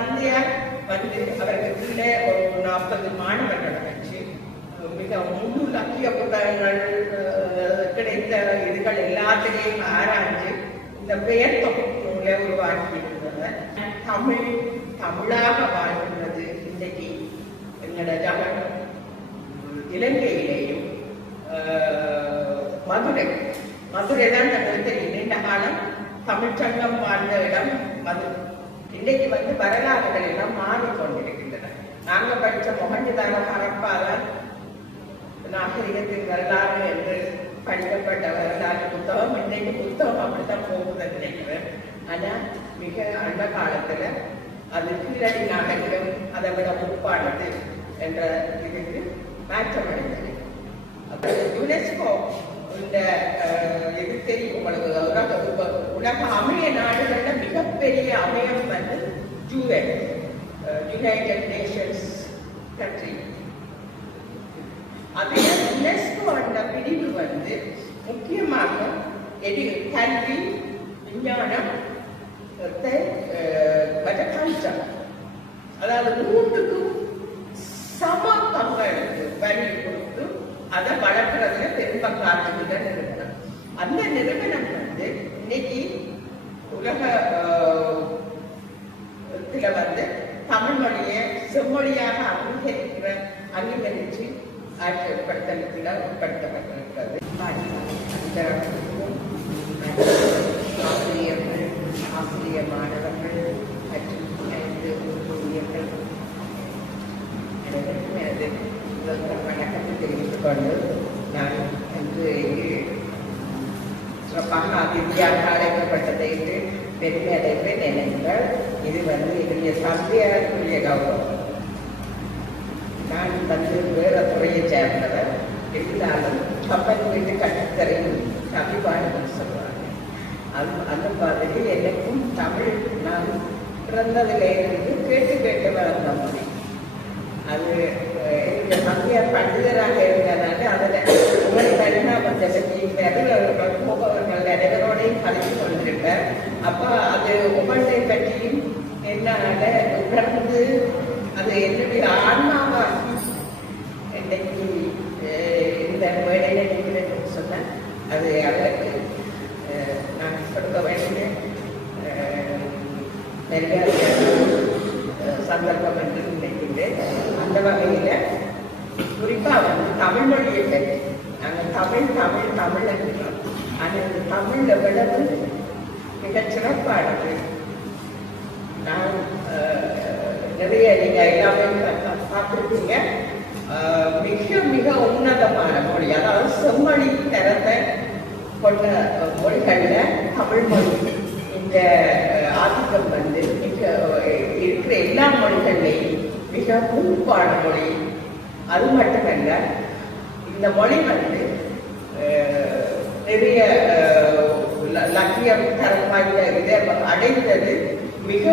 தந்தையார் வந்து அவருக்கு கீழே ஒரு 40 மாணவர்கள் வச்சு மிக முழு லக்கிய புத்தகங்கள் கிடைத்த இதுகள் எல்லாத்திலையும் ஆராய்ஞ்சு இந்த பெயர் தொகுப்புகளை உருவாக்கி இருந்தவர். தமிழாக வாழ்கின்றது இன்றைக்கு எங்களோட ஜகன் இலங்கையிலேயும் மதுரை தான் தங்களுக்கு நீண்ட காலம் தமிழ்ச்சங்கம் வாழ்ந்த இடம் மதுரை. இன்றைக்கு வந்து வரலாறுகள் எல்லாம் மாறிக்கொண்டிருக்கின்றன. நாங்கள் படித்த மொஹஞ்சதாரோ ஹரப்பாதான் நாகரிகத்தின் வரலாறு என்று படிக்கப்பட்ட வரலாறு புத்தகம். இன்னைக்கு புத்தகம் அப்படித்தான் போகுதுன்னு நினைக்கிறேன். ஆனா மிக அந்த காலத்துல அது கீழடி நாகரிகம் அதை விட முற்பானது என்ற இதுக்கு மாற்றமடைந்தது. யுனெஸ்கோ இந்த இது தெரியும் உங்களுக்கு, உலக அமைய நாடுகள்ல மிகப்பெரிய அமையம் வந்து யுனைடெட் நேஷன்ஸ் கண்ட்ரி. அதே யுனெஸ்கோ அந்த பிரிவு வந்து முக்கியமாக கல்வி, விஞ்ஞானம், கல்ச்சர், அதாவது மூன்றுக்கும் சம பங்களுக்கு வரி கொடுத்து அதை வளர்க்கறதுல பெரும்பங்காற்றுகிற நிறுவனம். அந்த நிறுவனம் வந்து இன்னைக்கு உலகத்துல வந்து தமிழ் மொழியை செம்மொழியாக அங்கீகரித்து ஆட்சிப்படுத்தலுக்கு உட்படுத்தப்பட்டிருக்கிறது. ஆசிரியர்கள், ஆசிரியர் மாணவர்கள் மற்றும் 5 ஊழியர்கள் அனைவருக்கும் எனது வணக்கத்தை தெரிவித்துக் கொண்டு நான் இன்று சிறப்பாக அதிதியாக அழைக்கப்பட்டதை பெருமை அடைப்பேன். ஏனென்றால் இது வந்து என்னுடைய தந்தையாருக்குரிய கௌரவம். நான் வந்து வேற துறையை சேர்ந்தவர் இருந்தாலும் கப்பல் வீட்டு கட்டுத்தரையும் கவிபாடுகள் சொல்லுவாங்க. அந்த மாதிரி எனக்கும் தமிழ் நான் பிறந்ததிலிருந்து கேட்டு வளர்ந்த மொழி. அது என்னுடைய தந்தையார் பண்டிதராக இருந்தனால அதில் உங்களை போபவர்கள் அனைவரோடையும் கலந்து கொண்டிருப்பார். அப்போ அது உங்களை பற்றியும் என்னால் உணர்ந்து அது என்னுடைய ஆன்மாவாகி இன்னைக்கு இந்த மேடையில் இருக்கிறேன்னு சொன்னால் அது அவருக்கு நான் கொடுக்க வேண்டிய நிறைய சந்தர்ப்பம் என்று நினைக்கின்றேன். அந்த வகையில் குறிப்பாக வந்து தமிழ் மொழியை பற்றி நாங்கள் தமிழ் என்கிறோம். ஆனால் இந்த தமிழ் எவ்வளவு மிகச் சிறப்பானது. நான் நிறைய நீங்கள் எல்லாமே பார்த்துருக்கீங்க. மிக உன்னதமான மொழி, அதாவது செம்மொழி தரத்தை கொண்ட மொழிகளில் தமிழ் மொழி இந்த ஆதிக்கம் வந்து இருக்கிற எல்லா மொழிகள்லையும் மிக முன்பான மொழி. அது மட்டுமல்ல, இந்த மொழி வந்து நிறைய லட்சியம் தரம் வாய்ந்த இதை அடைந்தது மிக,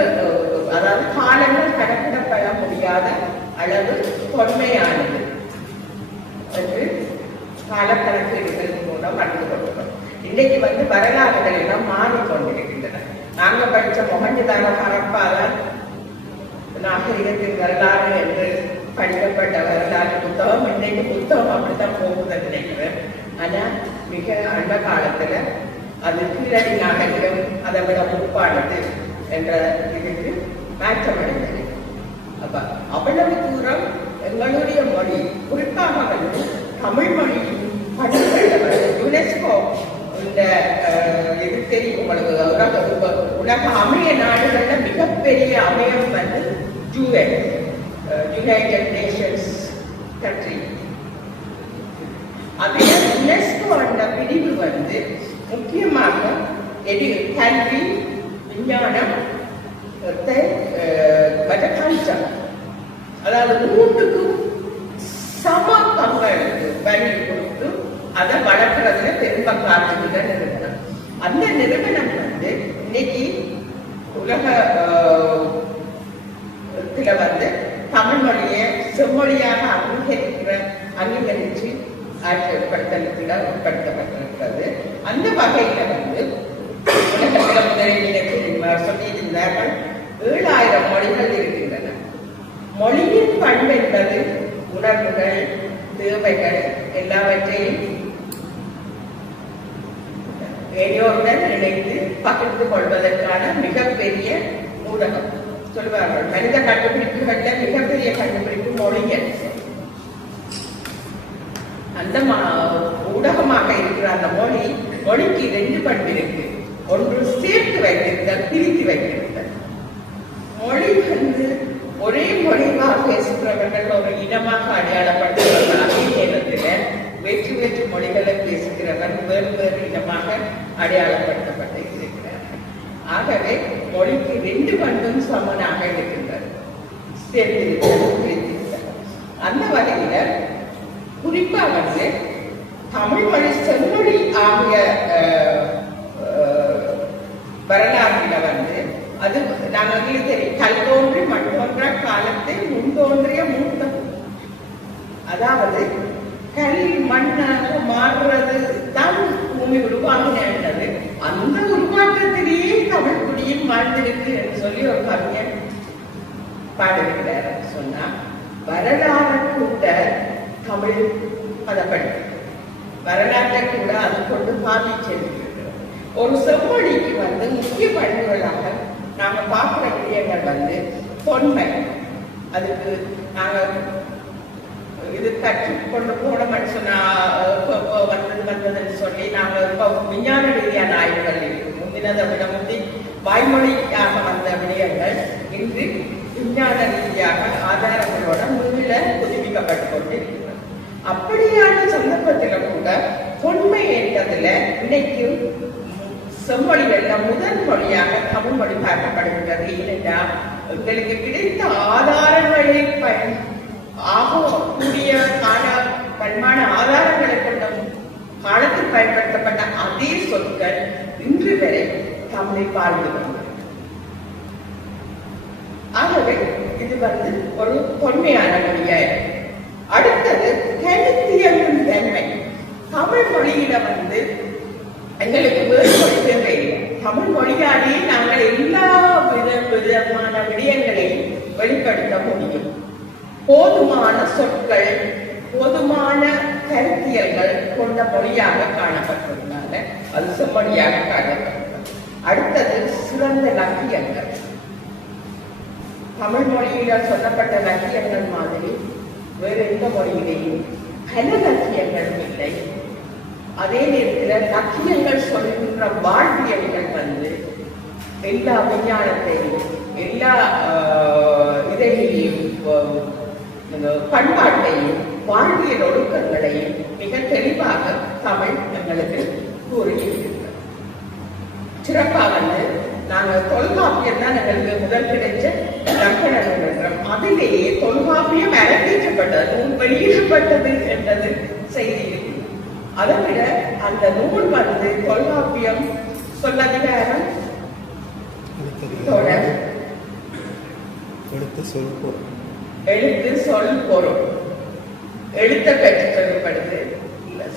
அதாவது காலங்கள் கணக்கிடப்பட முடியாத அளவு தொன்மையானது என்று காலக்கணக்கீடுகள் மூலம் அறிந்து கொள்கிறோம். இன்னைக்கு வந்து வரலாறுகள் எல்லாம் மாறிக்கொண்டிருக்கின்றன. நாங்கள் படித்த மொஹஞ்சதாரோ ஹரப்பாதான் நாகரிகத்தின் வரலாறு என்று படிக்கப்பட்ட வரலாறு புத்தகம். இன்னைக்கு புத்தகம் அப்படித்தான் போகுதுன்னு நினைக்கிறேன். ஆனா மிக அந்த காலத்துல அது கீழடி நாகரிகம் அதை விட முற்பானது என்ற இதுக்கு மாற்றமடைந்தது. அப்ப அவ்வளவு தூரம் எங்களுடைய மொழி, குறிப்பாக வந்து தமிழ் மொழி யுனெஸ்கோ இந்த இது தெரியும் உங்களுக்கு, உலக அமைய நாடுகள்ல மிகப்பெரிய அமையம் வந்து யுனைடெட் நேஷன்ஸ் கண்ட்ரி. அதே யுனெஸ்கோ அந்த பிரிவு வந்து முக்கியமாக கல்வி, விஞ்ஞானம், கல்ச்சர், அதாவது மூன்றுக்கும் சம பங்களுக்கு வரி கொடுத்து அதை வளர்க்கறதுல பெரும்பங்காற்றுகிற நிறுவனம். அந்த நிறுவனம் வந்து இன்னைக்கு உலகத்துல வந்து தமிழ் மொழியை செம்மொழியாக அங்கீகரித்து ஆட்சிப்படுத்தலுக்கு உட்படுத்தப்பட்டிருக்கிறது. அந்த வகையில வந்து உலகத்தில் முதலில் சொல்லியிருந்தார்கள் 7000 மொழிகள் மொழியின் பண்பு என்பது உணர்வுகள், தேவைகள் எல்லாவற்றையும் இணையோருடன் இணைந்து பகிர்ந்து கொள்வதற்கான மிகப்பெரிய ஊடகம். சொல்வார்கள் மனித கண்டுபிடிப்புகள்ல மிகப்பெரிய கண்டுபிடிப்பு மொழியல். அந்த ஊடகமாக இருக்கிற அந்த மொழிக்கு 2 பண்பு இருக்கு. ஒன்று சேர்த்து வைத்திருத்தல், பிரித்து வைத்திருத்தல். மொழி ஒரே மொழியாக பேசுகிறவர்கள் ஒரு இனமாக அடையாளப்படுத்துகிறார்கள். அதே நேரத்தில் வேற்று வேற்று மொழிகளை பேசுகிறவர் வேறு வேறு இனமாக அடையாளப்படுத்தப்பட்டு இருக்கிறார். ஆகவே மொழிக்கு 2 பண்பும் சமனாக இருக்கின்றது, சேர்த்திருத்தல், பிரித்திருத்தல். அந்த வகையில குறிப்பா தமிழ் மொழி செம்மொழி ஆகிய வரலாறுல அது நாங்கள் தெரியும், கல் தோன்றி மண் தோன்ற காலத்தை முன் தோன்றிய மூத்த, அதாவது கல் மண்ணாக மாறுறது தான் பூமி உருவாகினது. அந்த உருவாக்கத்திலேயே தமிழ் குடியும் வாழ்ந்திருக்கு என்று சொல்லி ஒரு கவிஞர் பாடுகிறார். சொன்னா வரலாறு கூட தமிழ் பதப்படுத்தி வரலாற்றை கூட அது கொண்டு பாதி சென்றிருக்கிறோம். ஒரு செம்மொழிக்கு முக்கிய பண்புகளாக நாங்க பார்க்கிற விடயங்கள் தொன்மை. அதுக்கு நாங்க இது கற்றுக்கொண்டு போனோம்னு சொன்னா வந்ததுன்னு சொல்லி நாங்க இப்ப விஞ்ஞான ரீதியான ஆய்வுகள் இருக்கு. முந்தினதை விட வாய்மொழியாக வந்த விடயங்கள் இன்று விஞ்ஞான ரீதியாக ஆதாரங்களோட முன்னில புதுப்பிக்கப்பட்டு கொண்டிருக்கிறது. அப்படியான சந்தர்ப்பத்தில் கூட தொன்மை என்றதுல இன்னைக்கு செம்மொழிகள்ல முதல் மொழியாக தமிழ் மொழி பார்க்கப்படுகின்றது. ஏனென்றால் எங்களுக்கு கிடைத்த ஆதாரங்களை ஆகக்கூடிய பன்மான ஆதாரங்களை கொண்ட காலத்தில் பயன்படுத்தப்பட்ட அதே சொற்கள் இன்று வரை தமிழை வாழ்ந்து கொண்டது. ஆகவே இது ஒரு தொன்மையான மொழியா. அடுத்தது கருத்தியலின் தன்மை. தமிழ் மொழியில எங்களுக்கு வேறு மொழி தேவையில்லை. தமிழ் மொழியாலே நாங்கள் எல்லா விதமான விடயங்களையும் வெளிப்படுத்த முடியும். போதுமான சொற்கள், போதுமான கருத்தியல்கள் கொண்ட மொழியாக காணப்பட்டுள்ளனால அது செம்மொழியாக காணப்பட்டுள்ளது. அடுத்தது சிறந்த இலக்கியங்கள். தமிழ் மொழியில சொல்லப்பட்ட இலக்கியங்கள் மாதிரி வேறு எந்த மொழியிலேயும் பல இலக்கியங்களும் இல்லை. அதே நேரத்தில் இலக்கியங்கள் சொல்கின்ற வாழ்வியல்கள் எல்லா விஞ்ஞானத்தையும் எல்லா இதையையும் பண்பாட்டையும் வாழ்வியல் ஒழுக்கங்களையும் மிக தெளிவாக தமிழ் எங்களுக்கு கூறியிருக்கிறது. சிறப்பாக நாங்கள் தொல்காப்பியம் தான் எங்களுக்கு முதல் கிடைச்ச இலக்கண நூல். அதிலேயே தொல்காப்பியம் அரங்கேற்றப்பட்டது, வெளியிடப்பட்டது என்றது செய்தி இருக்கிறது. அதை விட அந்த நூல் தொல்காப்பியம் சொல்லதிகாரம் எழுத்து சொல் பொருள் எழுத்த பெற்று சொல்லப்படுது,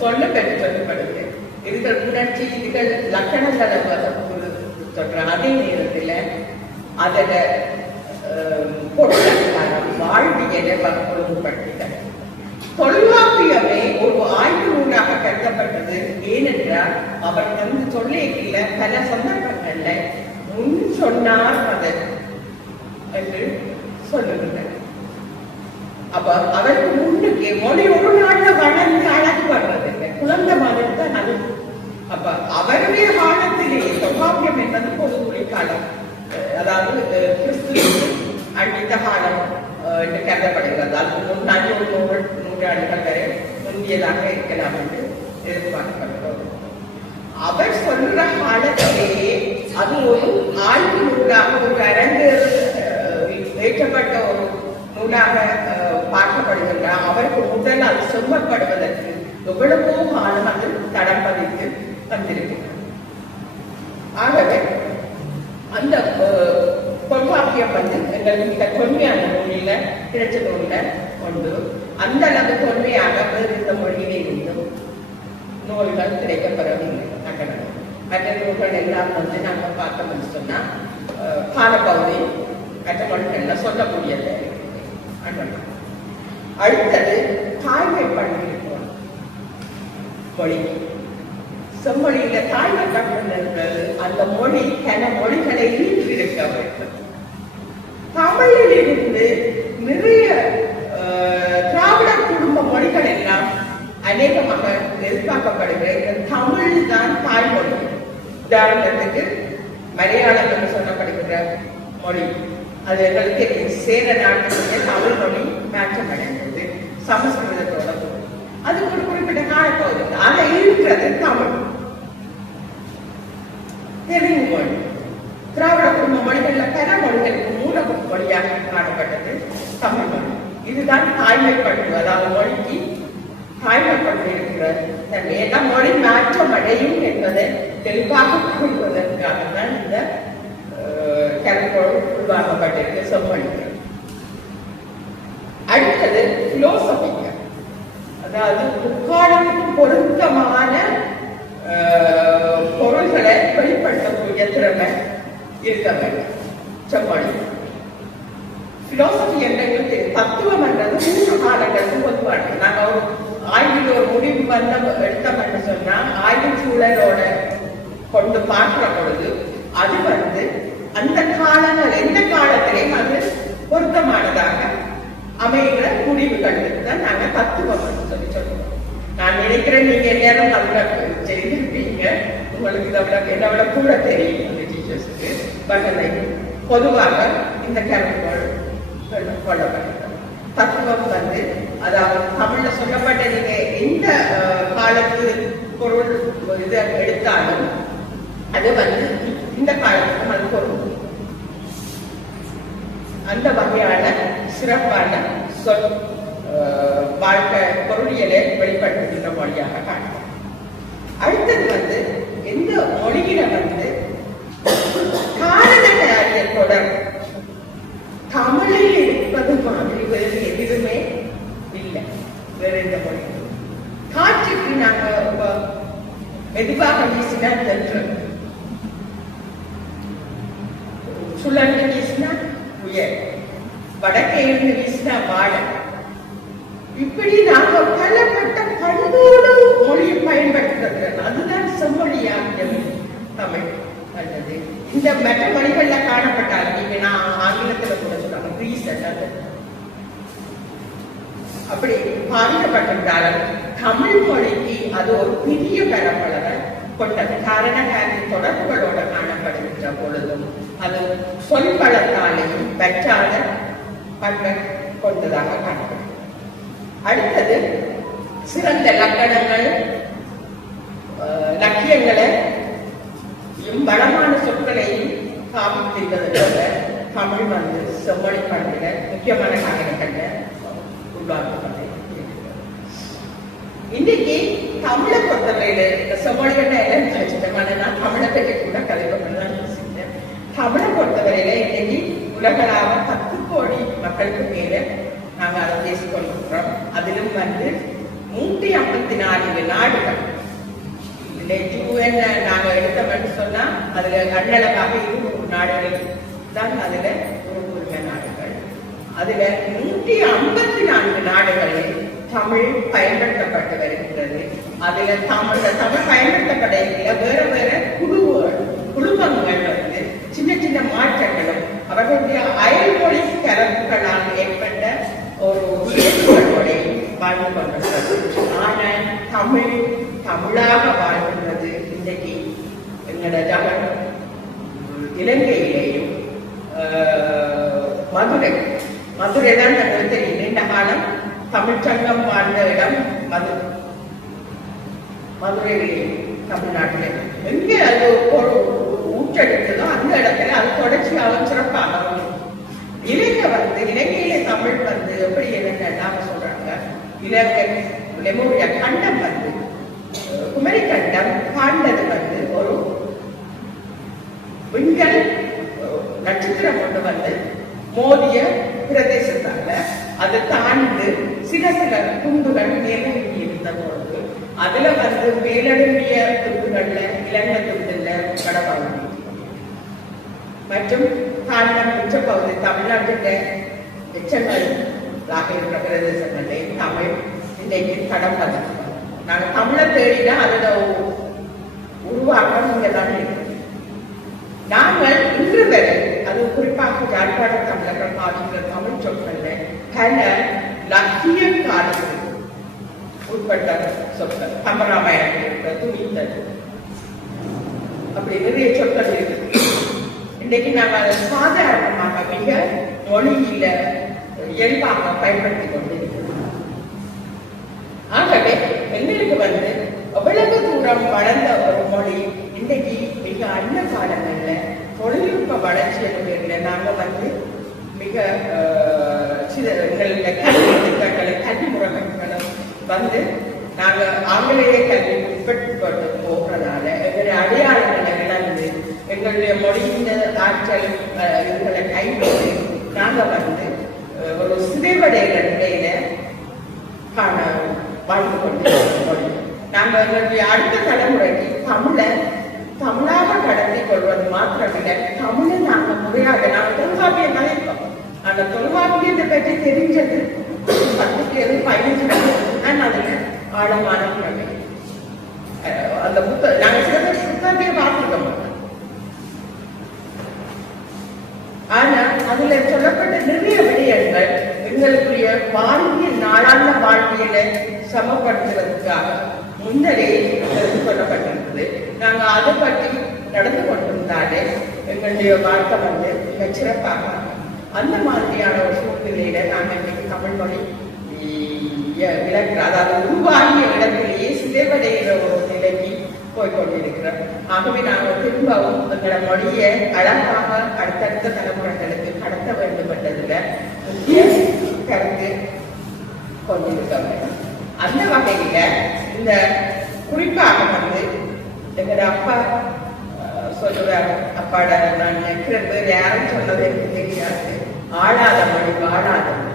சொல்ல பெற்று சொல்லப்படுது. இதுகள் உணர்ச்சி, இதுகள் லக்கணங்களை சொல்ற அதே நேரத்தில் அதில் பொருளாதாரம் வாழ்வியலை ஒழுங்குபடுத்தினர். தொல்காப்பியமே ஒரு ஆய்வு நூலாக கருதப்பட்டது. ஏனென்றால் அவர் சொல்லியிருக்கிற பல சந்தர்ப்பங்கள்ல முன் சொன்னார் அதன் என்று சொல்லுகின்றனர். அப்ப அவருக்கு முன்னுக்கு மொழி ஒரு நாள்ல வளர்ந்து அழகு வர்றதில்லை, குழந்தை மாதிரி தான் அது. அப்ப அவருடைய காலத்திலேயே தொல்காப்பியம் என்பது பொதுமொழி காலம், அதாவது கிறிஸ்து அழித்த காலம் என்று கருதப்படுகிறது. அது முன்னாடி ஒரு நூற்றாண்டுகள் வரை முந்தியதாக இருக்கலாம் என்று எதிர்பார்க்கப்படுகிறது. அவர் சொல்ற காலத்திலேயே அது ஒரு ஆய்வு நூலாக, ஒரு அரங்கேறு ஏற்றப்பட்ட ஒரு நூலாக பார்க்கப்படுகின்றார். அவருக்கு முதல் அது சொல்லப்படுவதற்கு எவ்வளவோ காலம் அது தடம் பதித்து வந்திருக்கிறது. ஆகவே அந்த தொல்காப்பியம் எங்களுக்கு மிக தொன்மையான மொழியில கிடைச்ச நூல்ல கொண்டு அந்த அளவு தொன்மையாக வேறு இந்த மொழியிலே இருந்தும் நூல்கள் கிடைக்கப்பெறவில்லை. மற்ற நூல்கள் எல்லாம் நாங்கள் பார்த்தோம்னு சொன்னா காலப்பகுதி மற்ற மொழிகள்ல சொல்ல முடியல. அடுத்தது தாய்மை பண்பு மொழி. செம்மொழியில தாய்மை பண்பு என்பது அந்த மொழி தன மொழிகளை ஈற்றிருக்க வேண்டும். தமிழில் இருந்து நிறைய திராவிட குடும்ப மொழிகள் எல்லாம் அநேகமாக எதிர்பார்க்கப்படுகிற இந்த தமிழ் தான் தாய்மொழி. உதாரணத்துக்கு மலையாளம் என்று சொல்லப்படுகிற மொழி, அது எங்களுக்கு சேர நாட்டினுடைய தமிழ் மொழி மாற்றமடைந்தது சமஸ்கிருதத்தோட. அது ஒரு குறிப்பிட்ட காலப்பகுதி அதை இருக்கிறது தமிழ். தெலுங்கு மொழி, திராவிட குடும்ப மொழிகள்ல பல மொழிகளுக்கு மூல மொழியாக காணப்பட்டது தமிழ் மொழி. இதுதான் தாய்மைப்பட்டு, அதாவது மொழிக்கு தாய்மைப்பட்டு இருக்கிறது. ஏன்னா மொழி மாற்றம் அடையும் என்பதை தெளிவாக கூறுவதற்காக தான் இந்த கருப்பொருள் உருவாக்கப்பட்டிருக்கு செம்மொழிகள். அடுத்தது பிலோசபிக்கல், அதாவது முக்காலத்துக்கு பொருத்தமான பொருள்களை வெளிப்படுத்தக்கூடிய திறமை இருக்க வேண்டும் செம்மொழி. பிலோசபி என்றது தத்துவம் என்றது 3 காலங்களுக்கு பொதுவானது. நாங்கள் ஒரு ஆய்வில் ஒரு முடிவு எடுத்தோம் என்று சொன்னா ஆய்வு சூழலோட கொண்டு பார்க்கிற பொழுது அது அந்த காலங்கள் எந்த காலத்திலையும் அது பொருத்தமானதாக அமைகிற முடிவுகளுக்கு தான் நாங்க தத்துவம் சொல்லி சொல்லுவோம். நான் நினைக்கிறேன் நீங்க எல்லாரும் நல்லா செய்திருப்பீங்க, உங்களுக்கு என்னை விட கூட தெரியும் டீச்சர்ஸுக்கு. பகலை பொதுவாக இந்த கருத்துக்கள் கொள்ளப்பட்டது. தத்துவம் அதாவது தமிழ்ல சொல்லப்பட்ட நீங்க எந்த காலத்து பொருள் இது எடுத்தாலும் அது இந்த காலத்துக்கும் அது பொருள். அந்த வகையான சிறப்பான சொல் வாழ்க்கை பொருளியலை வெளிப்படுத்துகின்ற மொழியாக காணலாம். அடுத்தது எந்த மொழியில காரண அறிய தொடர் தமிழில் இருப்பது மாதிரி வேறு எதுவுமே இல்லை. வேற எந்த மொழி காற்றுக்கு நாங்க மெதுவாக வீசினா தென்று, சுழன்று வீசினா உயர், வடக்கே இருந்து வீசினா வாட. இப்படி நாங்க பலப்பட்ட பண்போடு மொழியை பயன்படுத்துறது. அதுதான் செம்மொழியாக தமிழ் அல்லது இந்த மற்ற மொழிகள்ல காணப்பட்டாலும் நீங்க நான் ஆங்கிலத்துல கூட சொல்றாங்க ரீசெண்ட் அப்படி பாதிக்கப்பட்டிருந்தாலும் தமிழ் மொழிக்கு அது ஒரு பெரிய பரப்பளவை கொண்டது. காரண தொடர்புகளோட காணப்படுகின்ற பொழுதும் அது சொல் பலத்தாலேயும் பெற்றாத பண்பை கொண்டதாக காணப்படும். அடுத்தது சிறந்த லக்கணங்கள் லக்கியங்களை வளமான சொற்களையும் காப்பித்திருப்பதோட தமிழ் செம்மொழி பண்பில முக்கியமான காரணங்கள்ல உருவாக்கப்பட்டது. இன்னைக்கு தமிழை பொறுத்தவரையில இந்த செம்மொழிகள் எல்லாம் வச்சுட்டோம். நான் தமிழை பற்றி கூட கலைப்பதான் யோசித்தேன். தமிழை பொறுத்தவரையில இன்னைக்கு உலகளாவ 10 கோடி மக்களுக்கு மேல நாங்க அதை பேசிக்கொண்டிருக்கிறோம். அதிலும் 154 நாடுகள் நாங்க எடுத்தோம்னு சொன்னா அதுல அண்ணளவாக 200 நாடுகள் தான் அதுல உறுப்புரிமை நாடுகள். அதுல 154 நாடுகளில் தமிழ் பயன்படுத்தப்பட்டு வருகிறது. அதுல தமிழ் பயன்படுத்தப்படையில வேற வேற குடும்பங்கள் சின்ன சின்ன மாற்றங்களும் அவர்களுடைய அயல்மொழி கலப்புகளால் ஏற்பட்ட ஒரு வாழ்ந்து கொண்டிருக்கிறது. ஆனால் தமிழ் தமிழாக வாழ்கின்றது. இன்றைக்கு எங்களோட இலங்கையிலேயும் மதுரை தான் தங்களுக்கு தெரியும். நீண்ட காலம் தமிழ்ச்சங்கம் வாழ்ந்த இடம் மதுரையிலேயும் தமிழ்நாட்டிலே எங்கே அது ஒரு ஊற்றெடுத்ததோ அந்த இடத்துல அது தொடர்ச்சியாக சிறப்பாக இலங்கையிலே தமிழ் எப்படி என்னென்ன சொல்றாங்க. இலங்கை லெமூரியா கண்டம் குமரி கண்டம் காண்டது ஒரு விண்கல் நட்சத்திரம் கொண்டு மோதிய பிரதேசத்தால அதை தாண்டு சில துண்டுகள் மேலடுங்கி இருந்த பொழுது அதுல மேலடுங்கிய துண்டுகள்ல இலங்கை துண்டுல வடபகுதி மற்றும் காண்டம் உச்ச பகுதி தமிழ்நாட்டுல எச்சங்கள் இருக்கிற பிரதேசங்களையும் தமிழ் இன்னைக்கு தடம் பதிக்கிறோம். நாங்கள் தமிழை தேடினா அதோட உருவாக்கம் இங்கே தான் இருக்கு. நாங்கள் இன்று வரை அது குறிப்பாக யாழ்ப்பாண தமிழர்கள் பாதிக்கிற தமிழ் சொற்கள்ல பல லட்சிய காலத்துக்கு உட்பட்ட சொற்கள், கம்பராமாயணம், துணித்தல், அப்படி நிறைய சொற்கள் இருக்கு. இன்னைக்கு நாங்கள் அதை சாதாரணமாக மிக மொழியில இயல்பாக பயன்படுத்தி கொண்டிருக்கிறோம். ஆகவே எங்களுக்கு எவ்வளவு தூரம் வளர்ந்த ஒரு மொழி இன்னைக்கு மிக அன்ன காலங்கள்ல தொழில்நுட்ப வளர்ச்சியின் பேர்ல நாங்க மிக எங்களுடைய கல்வி திட்டங்களும் கல்வி முறைகளும் நாங்க ஆங்கிலேய கல்வி உட்பட்டு போகிறதால எங்களுடைய அடையாளங்களை இழந்து எங்களுடைய மொழியின் ஆற்றல் இதுகளை கைவிட்டு நாங்க ஒரு சிதைவடைகிற நிலையில காண வாழ்ந்து கொண்டிருக்கிறோம். நாங்க எங்களுடைய அடுத்த தலைமுறைக்கு தமிழாக கடத்தி கொள்வது மாத்திரமில்லை, தமிழை நாங்க முறையாக நாங்கள் தொல்காப்பியம் கலைப்போம். அந்த தொல்காப்பியத்தை பற்றி தெரிஞ்சது 10-15 நான் அதுல ஆழமான புறமை அந்த நாங்க சில பேர் புத்தகத்தையே பார்த்துக்க மாட்டோம். ஆனா அதுல சொல்லப்பட்ட நிறைய விடயங்கள் எங்களுக்குரிய வாழ்வியல் நாளான வாழ்வியலை சமப்படுத்துவதற்காக முன்னரே சொல்லப்பட்டிருக்குது. நாங்க அதை பற்றி நடந்து கொண்டிருந்தாலே எங்களுடைய வாழ்க்கை மிகச் சிறப்பாக அந்த மாதிரியான ஒரு சூழ்நிலையில நாங்கள் இன்னைக்கு தமிழ் மொழி அதாவது உருவாகிய இடத்திலேயே சிதைவடைகிற ஒரு நிலைக்கு போய்கொண்டிருக்கிறோம். ஆகவே நாங்கள் திரும்பவும் எங்களோட மொழியை அழகாக அடுத்தடுத்த தலைமுறைகளுக்கு கடத்த வேண்டும் என்றதுல முக்கிய கருத்து கொண்டிருக்க வேண்டும். அந்த வகையில இந்த குறிப்பாக எங்களோட அப்பா சொல்லுவார், அப்பாட நான் நினைக்கிற பேர் யாரும் சொன்னது எனக்கு தெரியாது, ஆளாத மொழி வாழாத மொழி.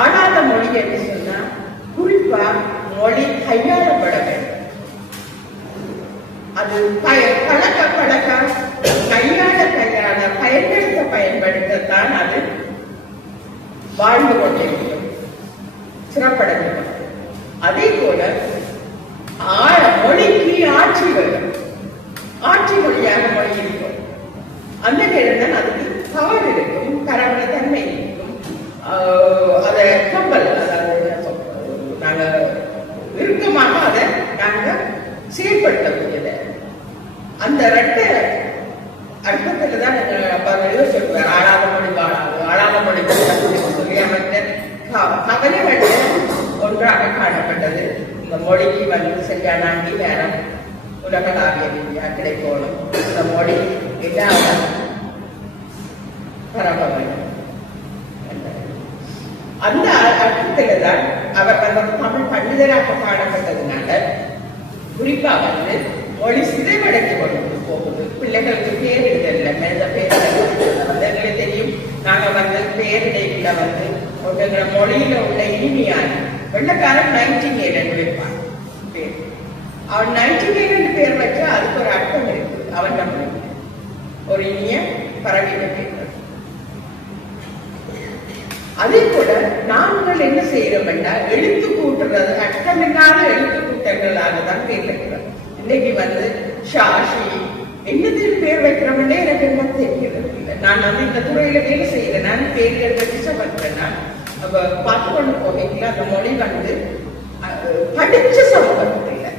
ஆளாத மொழி என்று சொன்னா குறிப்பா மொழி கையாளப்பட வேண்டும். அது பழக்க கையாள பயன்படுத்தத்தான் அது வாழ்ந்து கொண்டிருக்கும், சிறப்பட வேண்டும். அதே போல மொழிக்கு ஆட்சி வரும், ஆட்சி மொழியாக மொழி இருக்கும். அந்த நேரம் தான் அதுக்கு தவறு இருக்கும், கரவண தன்மை இருக்கும். அதை கம்பல், அதாவது நாங்க இறுக்கமாக அதை நாங்க செயல்படுத்தக்கூடியது. அந்த ரெட்டை அர்த்தத்துல தான் அப்பா சொல்லுவார், ஆளாத மொழி வாழாது, ஆளாத மொழி சொல்லி அமைச்சர் கவலைகள் ஒன்றாக காணப்பட்டது. இந்த மொழிக்கு சரியான அங்கீகாரம் உலகளாவிய ரீதியா கிடைக்கணும். இந்த மொழி இல்லாத பரவ வேண்டும். அந்த அர்த்தத்துலதான் அவர் தமிழ் பண்டிதராக காணப்பட்டதுனால குறிப்பா மொழி சிதைவடைந்து கொண்டு போகுது. பிள்ளைகளுக்கு பேரிடுதல்ல மேல பேருக்கு தெரியும். நாங்க பேரிடையில எங்களோட மொழியில உள்ள இனிமையான வெள்ளக்காரன் 19 என்று வைப்பான் பேர். அவன் 19 பேர் வச்சா அதுக்கு ஒரு அர்த்தம் இருக்குது. அவன் நம்ம ஒரு இனிய பறவையை பேர். அதே போல நாங்கள் என்ன செய்யறோம் என்றால் எழுத்து கூட்டுறது அர்த்தமில்லாத எழுத்து கூட்டங்களாக தான் பேர் வைக்கிறோம். இன்னைக்கு ஷாஷி என்னத்தில் பேர் வைக்கிறோம்னே எனக்கு என்ன தெரிகிறது இல்லை. நான் இந்த துறையில வேலை செய்யறேன், நான் பேர்கள் வச்சு சமர்ப்பேன். அப்ப பார்த்து கொண்டு போவீங்களா அந்த மொழி படிச்ச சமூகத்தில் இல்லை,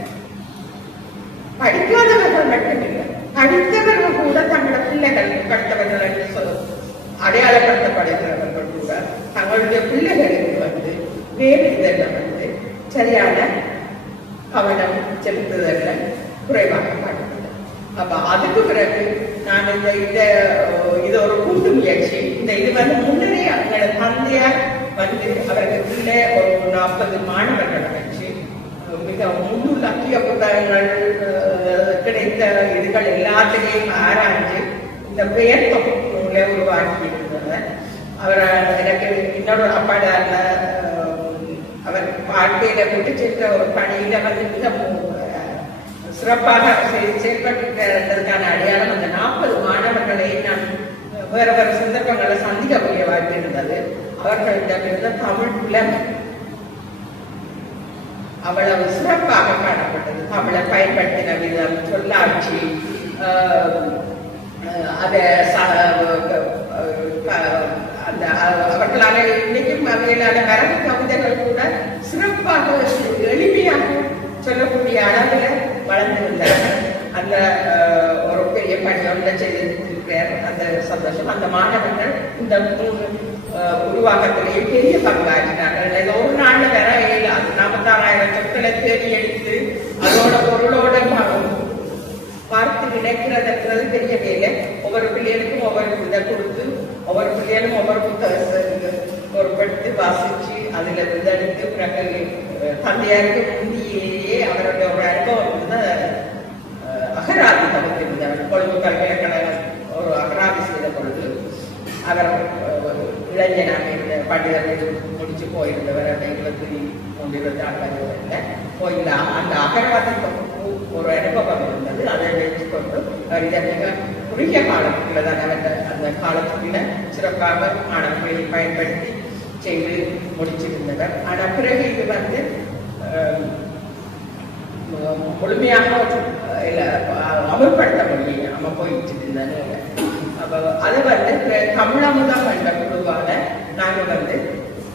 படிக்காதவர்கள் மட்டும் இல்லை, படித்தவர்கள் கூட தங்களோட பிள்ளைகள் படித்தவர்கள் என்று சொல்லுவோம் அடையாளப்படுத்தப்படுகிறவர்கள் கூட தங்களுடைய பிள்ளைகளுக்கு வேறு இதெல்லாம் சரியான கவனம் செலுத்துதல்ல குறைவாக காட்டுகிறது. அப்ப அதுக்கு பிறகு நான் இது ஒரு கூட்டு முயற்சி. இது முன்னரே அவங்களோட தந்தையார் அவருக்கு பிள்ளை ஒரு 40 மாணவர்கள் வச்சு மிக முழு லட்சிய புத்தகங்கள் கிடைத்த இதுகள் எல்லாத்திலையும் ஆராய்ஞ்சு இந்த பெயர் தொகுப்புகளை உருவாக்கி இருந்தவர். அவர் எனக்கு இன்னொரு அப்பாட அவர் வாழ்க்கையில விட்டு சென்ற ஒரு பணியில மிக சிறப்பாக செயல்பட்டுக்கான அடையாளம் அந்த 40 மாணவர்களை நான் வேற வேற சந்தர்ப்பங்களை சந்திக்கக்கூடிய வாய்ப்பு இருந்தது. அவர்களிடம் இருந்த தமிழ் புலமை அவ்வளவு சிறப்பாக காணப்பட்டது. தமிழை பயன்படுத்தின விதம், சொல்லாட்சி, அந்த அவர்களால் இன்னைக்கும் அவையிலான மரபு கவிதைகள் கூட சிறப்பாக எளிமையாக சொல்லக்கூடிய அளவில் வளர்ந்திருந்தார்கள். அந்த ஒரு பெரிய பணி ஒன்றை செய்திருக்கிறார். அந்த சந்தோஷம். அந்த மாணவர்கள் இந்த உருவாக்கத்திலேயே பெரிய பங்காற்றினார்கள். ஒரு நாள்ல வேற இயலாது. 46,000 சொற்களை தேடி எடுத்து அதோட பொருளோட பார்த்து நினைக்கிறதுன்றது பெரிய வேலை. ஒவ்வொரு பிள்ளைகளுக்கும் ஒவ்வொரு இதை கொடுத்து ஒவ்வொரு பிள்ளைகளும் ஒவ்வொரு புத்தகத்தை பொருட்படுத்தி வாசிச்சு அதுல விதடித்து பிறகு தந்தையாருக்கு முந்தியே அவருடைய ஒரு அனுபவம் அகராதி தவிர்த்திருந்தார். கொழும்பு பல்கலைக்கழகம் ஒரு அகராதி செய்த பொழுது அவர் இளைஞனாக இருந்த பண்டிதர்கள் முடிச்சு போயிருந்தவர். அந்த 23-24 போயில அந்த அகராதி ஒரு அனுபவம் இருந்தது. அதை வைத்துக்கொண்டு அவர் இதை மிக குறுகிய காலத்தில் தான் அந்த காலத்துல சிறப்பாக மாணவர்களை பயன்படுத்தி செய்து முடிச்சிருந்தவர். ஆனால் பிறகு இது முழுமையாக அமல்படுத்த முடியும். நம்ம போயிட்டு இருந்தது. அப்போ அதை தமிழமுதம் என்ற குழுவால நாங்கள்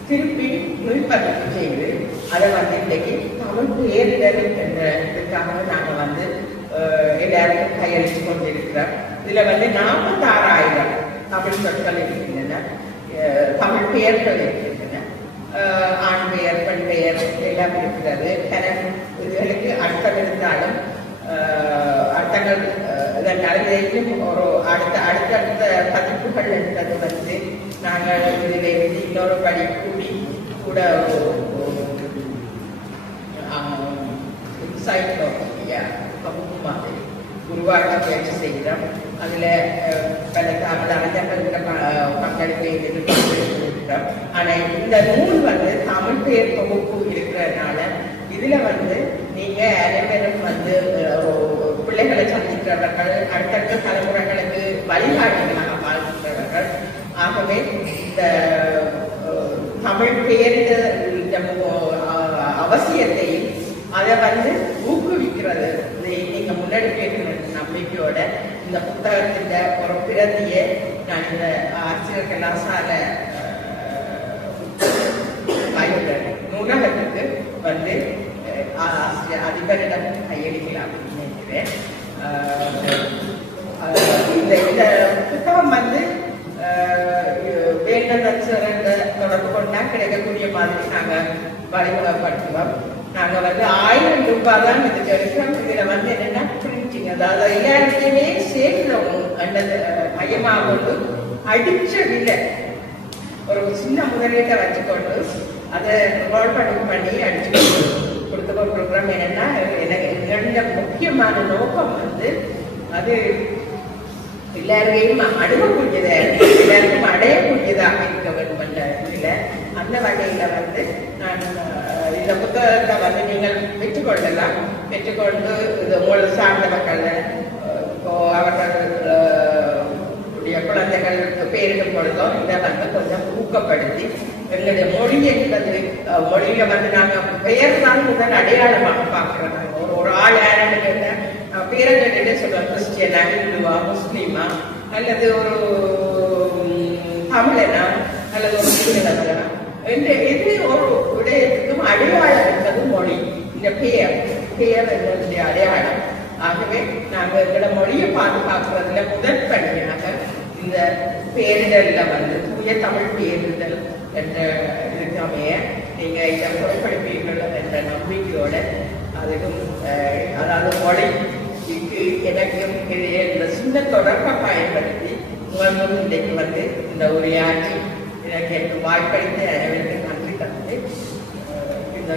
திருப்பி நுழைப்பதற்கு செய்து அதை இன்றைக்கு தமிழ் பேரிடர் என்ற இதுக்காக நாங்கள் எல்லாருக்கும் கையளித்து கொண்டிருக்கிறோம். இதுல 46,000 தமிழ் சொற்கள் இருக்கின்றன, தமிழ் பெயர்கள் இருக்கின்றன, ஆண் பெயர், பெண் பெயர் எல்லாம் இருக்கிறது. இதுகளுக்கு அர்த்தம் இருந்தாலும் அர்த்தங்கள் இதன் ஒரு அடுத்தடுத்த பதிப்புகள் என்பது நாங்கள் இதில் இன்னொரு படி கூடி கூட மாதிரி உருவாக்க முயற்சி செய்கிறோம். அதுல பல தமிழ் அறிஞர்கள் பங்களிப்பை எதிர்பார்க்கிறோம். ஆனா இந்த நூல் தமிழ் பெயர் தொகுப்பு இருக்கிறதுனால இதுல நீங்க அனைவரும் பிள்ளைகளை சந்திக்கிறவர்கள், அடுத்தடுத்த தலைமுறைகளுக்கு வழிகாட்டிகளாக வாழ்கின்றவர்கள். ஆகவே இந்த தமிழ் பேரிட அவசியத்தையும் அதை ஊக்குவிக்கிறது. நீங்க முன்னாடி கேட்கிற நம்பிக்கையோட இந்த புத்தகத்தின் ஒரு பிரதியை நான் இந்த ஆசிரியர் கலாசால நூலகத்துக்கு அதிபரிடம் கையளிக்கலாம் நினைக்கிறேன். இந்த புத்தகம் தொடர்பு கொண்டா கிடைக்கக்கூடிய மாதிரி நாங்க வழிமுறைப்படுத்துவோம். நாங்க 1000 ரூபாய் தான் இதுக்கு எடுக்கிறோம். இதுல என்னன்னா பிரிண்டிங், அதாவது எல்லாருக்குமே சேர்க்கிறோம் அல்லது மையமாக கொண்டு அடிச்ச விலை ஒரு சின்ன முதலீட்டை வச்சுக்கொண்டு அதை ரோல் பண்ணி அடிச்சு கொடுத்து கொண்டிருக்கிறோம். என்னன்னா எனக்கு முக்கியமான நோக்கம் அது எல்லாரையும் அணுகக்கூடியதா, எல்லாருக்கும் அடையக்கூடியதாக இருக்க வேண்டும் என்ற இதுல அந்த வகையில நான் இந்த புத்தகத்தை நீங்கள் பெற்றுக்கொள்ளலாம். பெற்றுக்கொண்டு இது உங்களை சார்ந்த மக்கள் அவர்கள் குழந்தைகளுக்கு பேரிடும் பொழுதும் இதை கொஞ்சம் ஊக்கப்படுத்தி எங்களுடைய மொழி என்பது மொழியில நாங்க பெயர் தான் முதல் அடையாளமாக பார்க்கிறோம். ஒரு ஆள் யாருன்னு கேட்ட பேரங்கிட்டே சொல்லுவோம், கிறிஸ்டியனா, இந்துவா, முஸ்லீமா, அல்லது ஒரு தமிழனா, அல்லது ஒரு சிங்களனா என்று எது ஒரு விடயத்துக்கும் அடையாளம் என்பது மொழி. இந்த பெயர் என்னுடைய அடையாளம். ஆகவே நாங்கள் எங்களோட மொழியை பாதுகாக்கிறதுல முதற்படியாக இந்த பேரிடல்ல தூய தமிழ் பேரிடல் என்ற இருக்காமைய நீங்க இதை முறைப்படுப்பீர்கள் என்ற நம்பிக்கையோட அதுக்கும் அதாவது மொழிக்கு எனக்கும் இந்த சின்ன தொடர்பை பயன்படுத்தி உங்கள் இன்றைக்கு இந்த உரையாற்றி எனக்கு வாய்ப்பளித்து அனைவருக்கு நன்றி தந்து இந்த